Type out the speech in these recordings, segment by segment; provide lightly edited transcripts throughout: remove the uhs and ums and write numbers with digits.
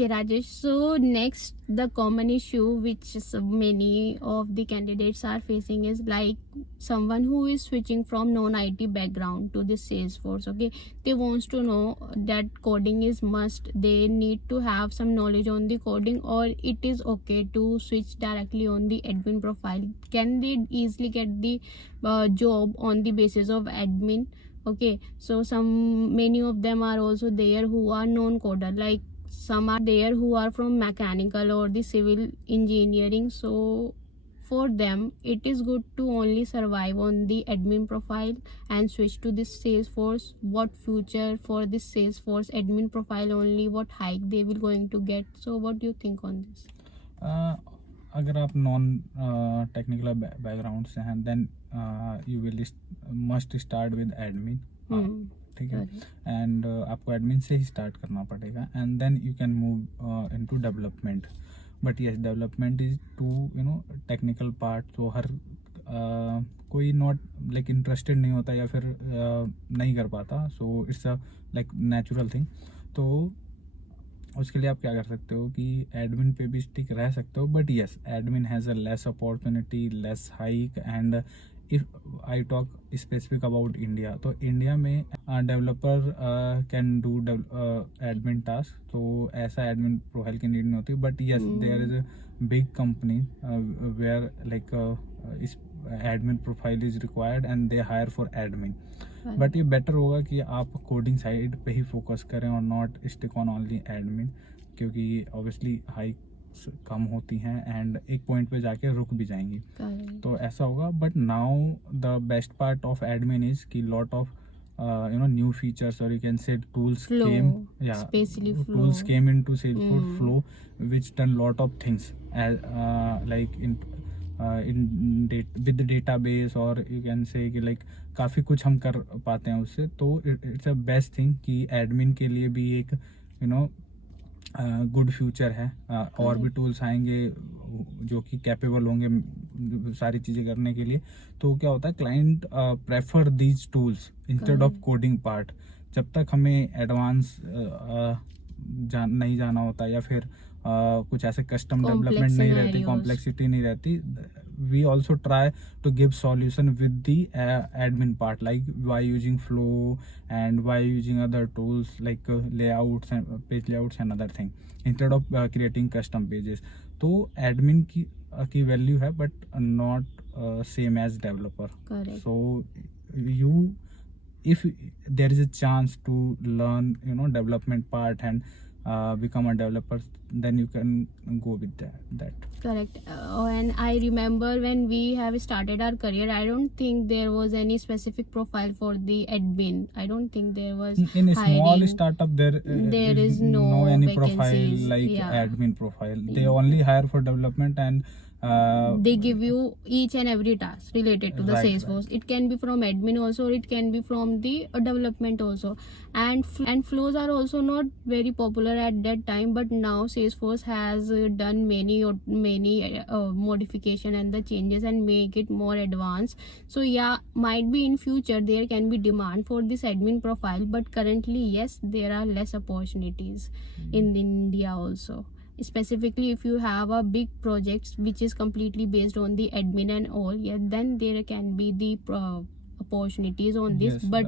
Okay, Rajesh. So next, the common issue which many of the candidates are facing is like someone who is switching from non-IT background to the Salesforce. Okay, they wants to know that coding is must. They need to have some knowledge on the coding, or it is okay to switch directly on the admin profile. Can they easily get the job on the basis of admin? Okay, so many of them are also there who are non-coder, like some are there who are from mechanical or the civil engineering. So for them it is good to only survive on the admin profile and switch to this Salesforce. What future for this Salesforce admin profile only, what hike they will going to get? So what do you think on this? अगर आप non technical background से हैं then you will must start with admin, ठीक है, and आपको admin से ही start करना पड़ेगा and then you can move into development. But yes, development is too technical part. तो हर कोई नॉट लाइक इंटरेस्टेड नहीं होता या फिर नहीं कर पाता. So it's a like natural thing. तो उसके लिए आप क्या कर सकते हो कि एडमिन पे भी स्टिक रह सकते हो. But yes, admin has a less opportunity, less hike. And if I talk specific about India, तो इंडिया में developer can do admin task. तो ऐसा एडमिन प्रोफाइल की नीड नहीं होती. But yes, there is a big company where like admin profile is required and they hire for admin. But ये better होगा कि आप कोडिंग साइड पे ही फोकस करें और not stick on only admin, क्योंकि ऑब्वियसली हाई कम होती हैं एंड एक पॉइंट पे जाके रुक भी जाएंगी. तो ऐसा होगा. But now the best part of admin is कि lot of new features, or you can say tools came into Salesforce Flow, which done lot of things as like with the database, or you can say कि like काफ़ी कुछ हम कर पाते हैं उससे. तो इट्स अ बेस्ट थिंग कि एडमिन के लिए भी एक गुड फ्यूचर है. और भी टूल्स आएंगे जो कि कैपेबल होंगे सारी चीज़ें करने के लिए. तो क्या होता है, client prefer these tools instead of coding part. जब तक हमें एडवांस नहीं जाना होता या फिर कुछ ऐसे कस्टम डेवलपमेंट नहीं रहती, कॉम्प्लेक्सिटी नहीं रहती, we also try to give solution with the admin part, like by using Flow and by using other tools like layouts and page layouts and other thing, instead of creating custom pages. तो admin की value है, but not same as developer. Correct. So if there is a chance to learn development part and become a developer, then you can go with that. Correct. And I remember when we have started our career, I don't think there was any specific profile for the admin. I don't think there was in a hiring. Small startup there is no any vacancies. Profile like admin profile. They only hire for development and they give you each and every task related to the Salesforce. It can be from admin also, or it can be from the development also. And flows are also not very popular at that time, but now Salesforce has done many modification and the changes and make it more advanced. So yeah, might be in future there can be demand for this admin profile, but currently yes, there are less opportunities in India also. Specifically if you have a big project which is completely based on the admin and all, yeah, then there can be the opportunities on this. Yes, but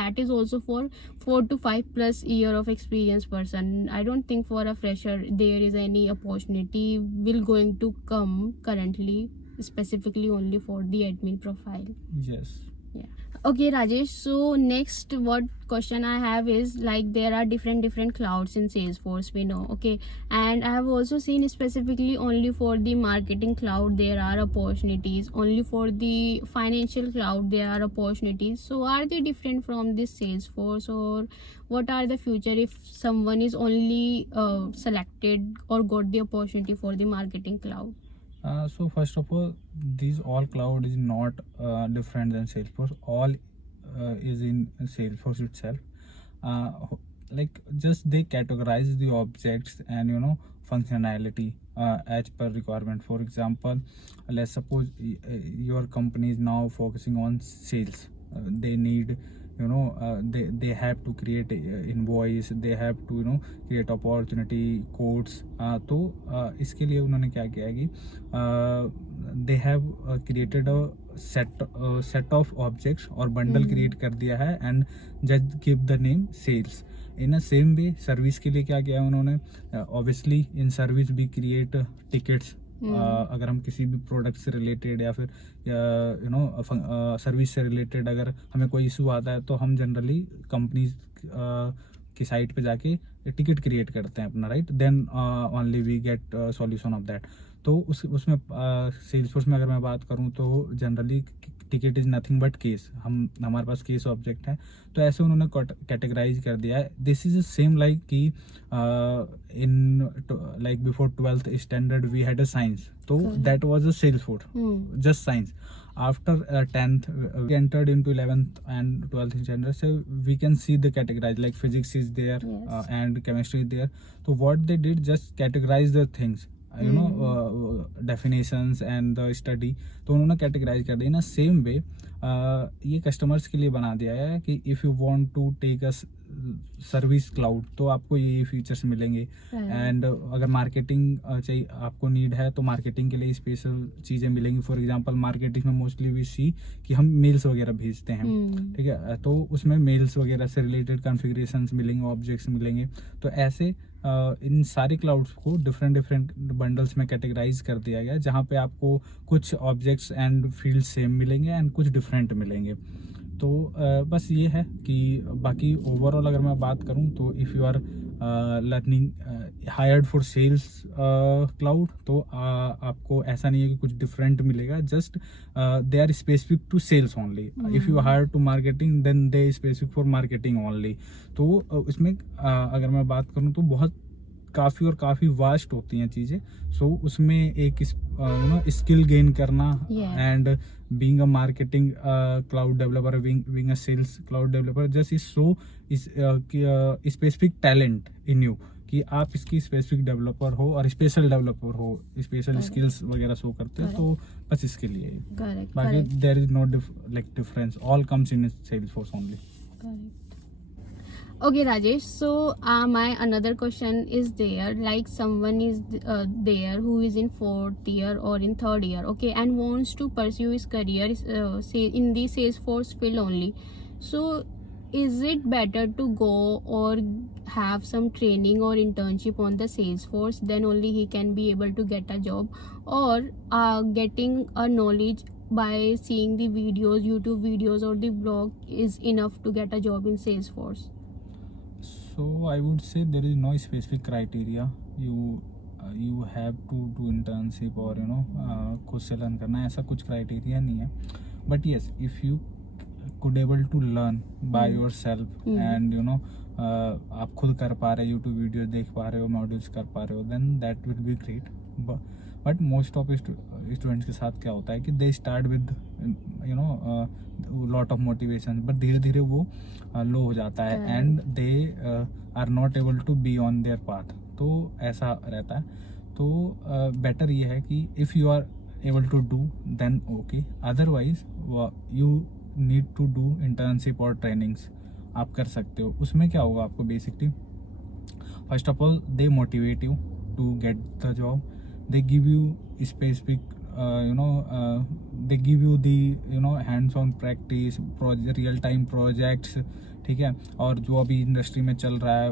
that is also for 4 to 5 plus year of experience person. I don't think for a fresher there is any opportunity will going to come currently, specifically only for the admin profile. Yes. Yeah. Okay, Rajesh, so next what question I have is like there are different clouds in Salesforce, we know, okay, and I have also seen specifically only for the marketing cloud there are opportunities, only for the financial cloud there are opportunities. So are they different from this Salesforce, or what are the future if someone is only selected or got the opportunity for the marketing cloud? So first of all, these all cloud is not different than Salesforce. All is in Salesforce itself. Like just they categorize the objects and functionality as per requirement. For example, let's suppose your company is now focusing on sales. They need they have to create invoice, they have to create opportunity codes. तो इसके लिए उन्होंने क्या किया कि they have created a set of objects और bundle create कर दिया है and just give the name sales. In a same way service के लिए क्या किया उन्होंने, ऑब्वियसली इन सर्विस भी क्रिएट टिकट्स. अगर हम किसी भी प्रोडक्ट से रिलेटेड या फिर सर्विस से रिलेटेड अगर हमें कोई इशू आता है तो हम जनरली कंपनी की साइट पे जाके टिकट क्रिएट करते हैं अपना, right. Then only we get solution of that. तो उसमें सेल्सफोर्स में अगर मैं बात करूं तो generally ticket is nothing but case. हमारे पास केस ऑब्जेक्ट है. तो ऐसे उन्होंने कैटेगराइज कर दिया है. दिस इज सेम लाइक कि in like before 12th standard we had a science, तो that was a Salesforce, just science. After 10th we entered into 11th and 12th standard, so we can see the categorize like physics is there, yes. And chemistry is there. So what they did, just categorize the things, definitions and the study. तो उन्होंने categorize कर दिया. In same way ये customers के लिए बना दिया है कि if you want to take a service cloud तो आपको ये फीचर्स मिलेंगे. एंड अगर मार्केटिंग चाहिए आपको नीड है तो मार्केटिंग के लिए स्पेशल चीज़ें मिलेंगी. फॉर एग्जांपल मार्केटिंग में मोस्टली वी सी कि हम मेल्स वगैरह भेजते हैं, ठीक है. तो उसमें मेल्स वगैरह से रिलेटेड कॉन्फ़िगरेशंस मिलेंगे, ऑब्जेक्ट्स मिलेंगे. तो ऐसे इन सारे क्लाउड्स को डिफरेंट बंडल्स में कैटेगराइज कर दिया गया, जहाँ पे आपको कुछ ऑब्जेक्ट्स एंड फील्ड सेम मिलेंगे एंड कुछ डिफरेंट मिलेंगे. तो बस ये है कि बाकी ओवरऑल अगर मैं बात करूं तो if you are learning hired for sales cloud तो आपको ऐसा नहीं है कि कुछ डिफरेंट मिलेगा. Just they are specific to sales only. If you hire to marketing then they specific for marketing only. तो इसमें अगर मैं बात करूं तो बहुत काफ़ी वास्ट होती हैं चीज़ें. सो उसमें एक स्किल गेन करना and being a marketing cloud developer, being a sales cloud developer, just is so specific talent in you कि आप इसकी स्पेसिफिक डेवलपर हो और स्पेशल डेवलपर हो, स्पेशल स्किल्स वगैरह शो करते हैं. तो बस इसके लिए बाकी there is no like difference, all comes in Salesforce only. Okay, Rajesh, so my another question is there, like someone is there who is in 4th year or in 3rd year, okay, and wants to pursue his career say in the Salesforce field only. So is it better to go or have some training or internship on the Salesforce, then only he can be able to get a job, or getting a knowledge by seeing the videos, YouTube videos or the blog is enough to get a job in Salesforce? So I would say there is no specific criteria. You have to do internship or खुद से learn करना है, ऐसा कुछ criteria नहीं है. But yes, if you could able to learn by yourself and आप खुद कर पा रहे, यूट्यूब वीडियो देख पा रहे हो, मॉड्यूल्स कर पा रहे हो, then that will be great. But most of students के साथ क्या होता है कि they start with lot of motivation, but धीरे धीरे वो लो हो जाता है and they are not able to be on their path. तो ऐसा रहता है. तो बेटर ये है कि if you are able to do then okay, otherwise you need to do internship और ट्रेनिंग्स. आप कर सकते हो. उसमें क्या होगा आपको basically, first of all they motivate you to get the job. They give you specific they give you the hands-on practice, real time projects, ठीक है. और जो अभी इंडस्ट्री में चल रहा है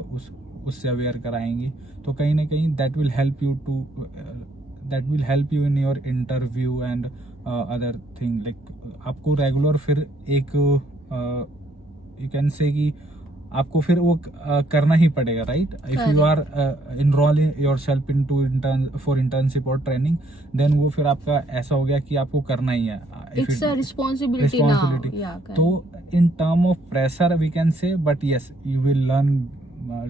उससे अवेयर कराएंगे. तो कहीं ना कहीं that will help you in your interview and other thing. like आपको रेगुलर फिर एक you can say कि आपको फिर वो करना ही पड़ेगा, right. If you are enroll yourself into for internship और ट्रेनिंग, देन वो फिर आपका ऐसा हो गया कि आपको करना ही है. It's a responsibility. तो in term of pressure we can say, but yes you will learn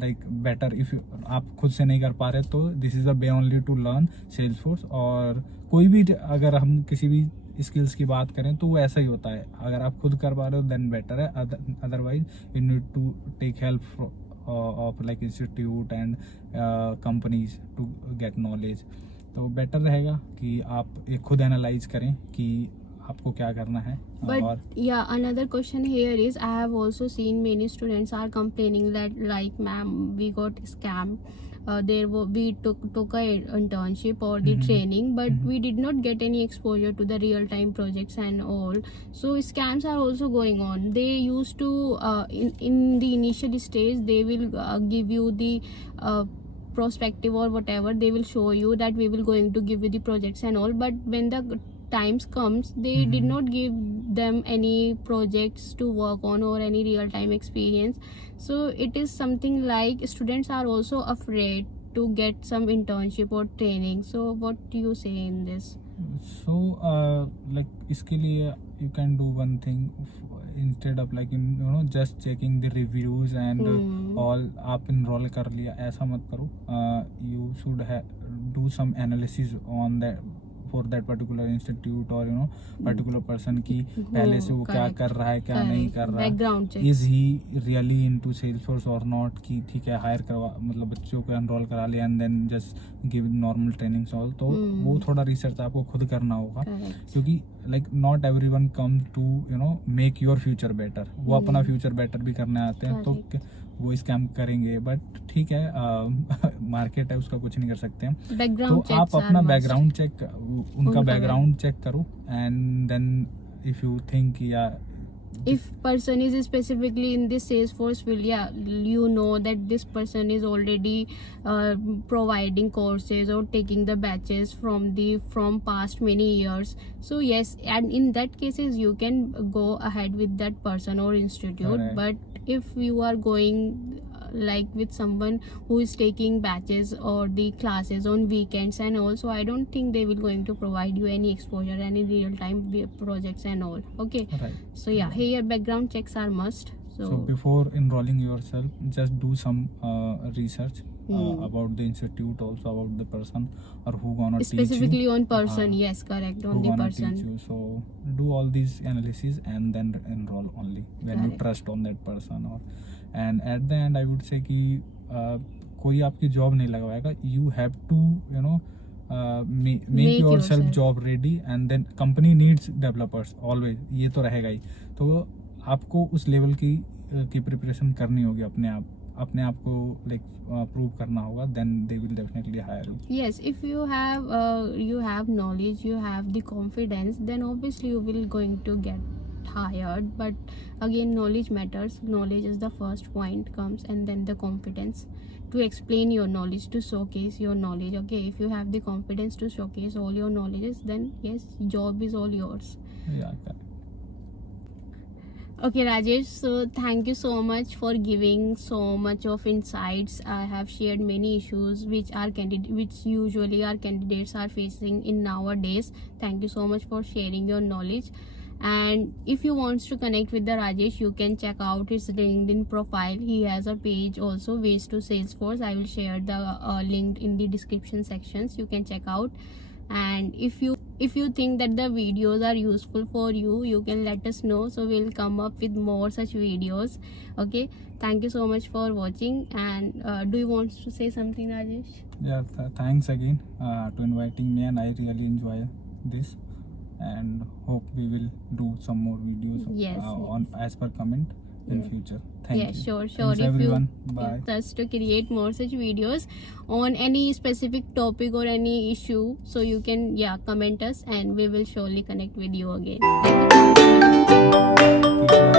like better. If आप खुद से नहीं कर पा रहे तो this is the way only to learn Salesforce. और कोई भी अगर हम किसी भी स्किल्स की बात करें तो वो ऐसा ही होता है. अगर आप खुद कर पा रहे हो देन बेटर है, otherwise you need to take help of like institute and companies to get knowledge. तो बेटर रहेगा कि आप एक खुद एनालाइज करें कि आपको क्या करना है. But और yeah, another question here is I have also seen many students are complaining that like ma'am we got scammed. We took a internship or the training, but we did not get any exposure to the real time projects and all. So scams are also going on. They used to in the initial stage they will give you the prospective or whatever. They will show you that we will going to give you the projects and all, but when the times comes they did not give them any projects to work on or any real time experience. So it is something like students are also afraid to get some internship or training. So what do you say in this? so like इसके लिए you can do one thing instead of like just checking the reviews and all. आप enroll कर लिया, ऐसा मत करो. You should do some analysis on that for that particular institute or particular person की पहले से वो क्या कर रहा है, क्या नहीं कर रहा है, is he really into Salesforce or not, कि ठीक है हायर करवा मतलब बच्चों को एनरोल करा लिया and then just give normal trainings all. तो वो थोड़ा रिसर्च आपको खुद करना होगा, क्योंकि like not everyone come to make your future better. वो अपना फ्यूचर बेटर भी करने आते हैं, तो वो स्कैम करेंगे. बट ठीक है, मार्केट है, उसका कुछ नहीं कर सकते हैं. तो आप अपना बैकग्राउंड चेक, उनका बैकग्राउंड चेक करो and then if you think या if person is specifically in this Salesforce field, yeah, you know that this person is already providing courses or taking the batches from past many years. So yes, and in that cases you can go ahead with that person or institute. Right. But if you are going like with someone who is taking batches or the classes on weekends and also, I don't think they will going to provide you any exposure, any real time projects and all. Okay, right. So yeah, here background checks are must. So before enrolling yourself, just do some research about the institute, also about the person or who gonna teach you. Specifically on person, yes, correct, on the person. Teach you. So do all these analysis and then enroll only when you trust on that person. Or and at the end I would say कि कोई आपकी job नहीं लगवाएगा. You have to make yourself job ready and then company needs developers always. ये तो रहेगा ही. तो आपको उस लेवल की प्रिपरेशन करनी होगी अपने आप को लाइक प्रूव करना होगा. then they will definitely hire you. Yes, if you have knowledge, you have the confidence, then obviously you will going to get hired. But again, knowledge matters. Knowledge is the first point comes, and then the confidence to explain your knowledge, to showcase your knowledge. Okay, if you have the confidence to showcase all your knowledges, then yes, job is all yours. Yeah, correct. Okay, Rajesh, so thank you so much for giving so much of insights. I have shared many issues which usually our candidates are facing in nowadays. Thank you so much for sharing your knowledge. And if you want to connect with the Rajesh, you can check out his LinkedIn profile. He has a page also, Ways to Salesforce. I will share the link in the description sections. You can check out. And if you think that the videos are useful for you, you can let us know, so we'll come up with more such videos. Okay, thank you so much for watching. And do you want to say something, Rajesh? Yeah, thanks again to inviting me, and I really enjoy this and hope we will do some more videos. Yes, on as per comment in future. Thank you. Sure. Thanks If everyone. you Bye. want us to create more such videos on any specific topic or any issue, so you can comment us and we will surely connect with you again. Thank you.